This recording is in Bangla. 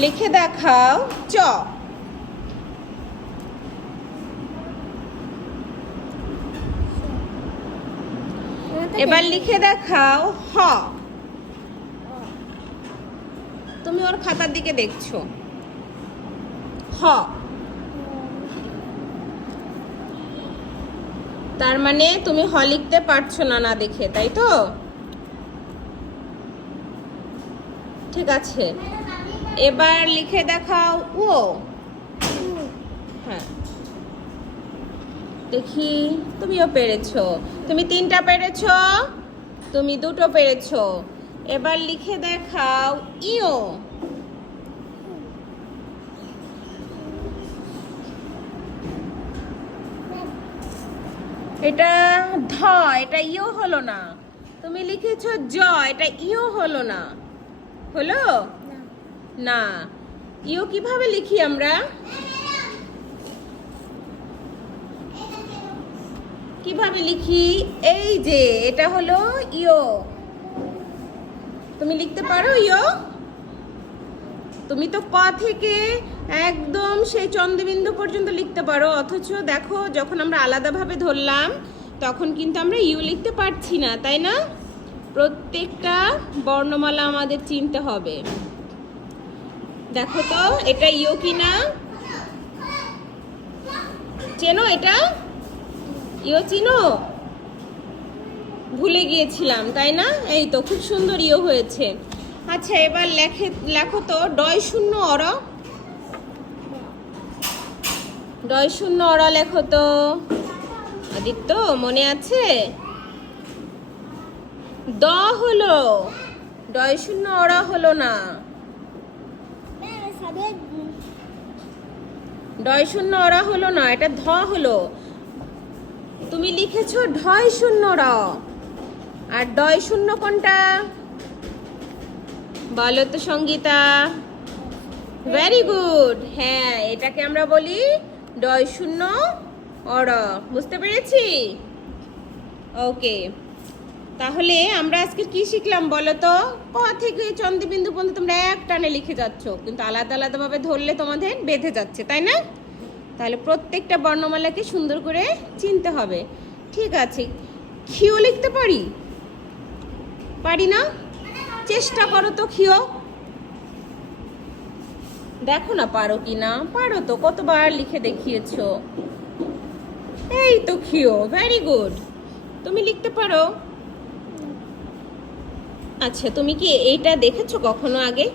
লিখে দেখাও চ। এবার লিখে দেখাও হ। তুমি ওর খাতার দিকে দেখছো। হ, তার মানে তুমি হ লিখতে পারছো না না দেখে, তাই তো? ঠিক আছে, এবার লিখে দেখাও ও। হ্যাঁ, দেখি তুমিও পেরেছো। তুমি 3টা পেরেছো, তুমি 2টো পেরেছো। এবার লিখে দেখাও ইও। এটা ধ, এটা ইও হলো না। তুমি লিখেছো জ, এটা ইও হলো না। হলো না? ইও কিভাবে লিখি আমরা? কিভাবে লিখি? এই যে এটা হলো ইও। তুমি লিখতে পারো ইও? তুমি তো ক থেকে একদম সেই চন্দ্রবিন্দু পর্যন্ত লিখতে পারো, অথচ দেখো যখন আমরা আলাদাভাবে ধরলাম তখন কিন্তু আমরা ইউ লিখতে পারছি না, তাই না? প্রত্যেকটা বর্ণমালা আমাদের চিনতে হবে। দেখো তো এটা ইও কিনা, চেনো এটা? ইও চিনো? ভুলে গিয়েছিলাম, তাই না? এই তো খুব সুন্দর ইও হয়েছে। আচ্ছা, এবার লেখো তো ডয় শূন্য অর। ডয় শূন্য অরা লেখো তো। আদিত্য মনে আছে? দ হলো, ডয় শূন্য অরা হলো না। ডয় শূন্য অরা হলো না, এটা ধ হলো। তুমি লিখেছো ঢয় শূন্য র, আর ডয় শূন্য কোনটা বলো তো সঙ্গীতা? ভেরি গুড, হ্যাঁ, এটাকে আমরা বলি ডয় শূন্য অর। বুঝতে পেরেছি? ওকে, তাহলে আমরা আজকে কি শিখলাম বলো তো? ক থেকে চন্দ্রবিন্দু পর্যন্ত তোমরা এক টানে লিখে যাচ্ছ, কিন্তু আলাদা আলাদাভাবে ধরলে তোমাদের বেঁধে যাচ্ছে, তাই না? তাহলে প্রত্যেকটা বর্ণমালাকে সুন্দর করে চিনতে হবে। ঠিক আছে, খিও লিখতে পারি? পারি না? চেষ্টা করো তো খিও, দেখো না পারো কি না। পারো তো, কতবার লিখে দেখিয়েছো। এই তো খিও, ভেরি গুড, তুমি লিখতে পারো। আচ্ছা, তুমি কি এইটা দেখেছো কখনো আগে?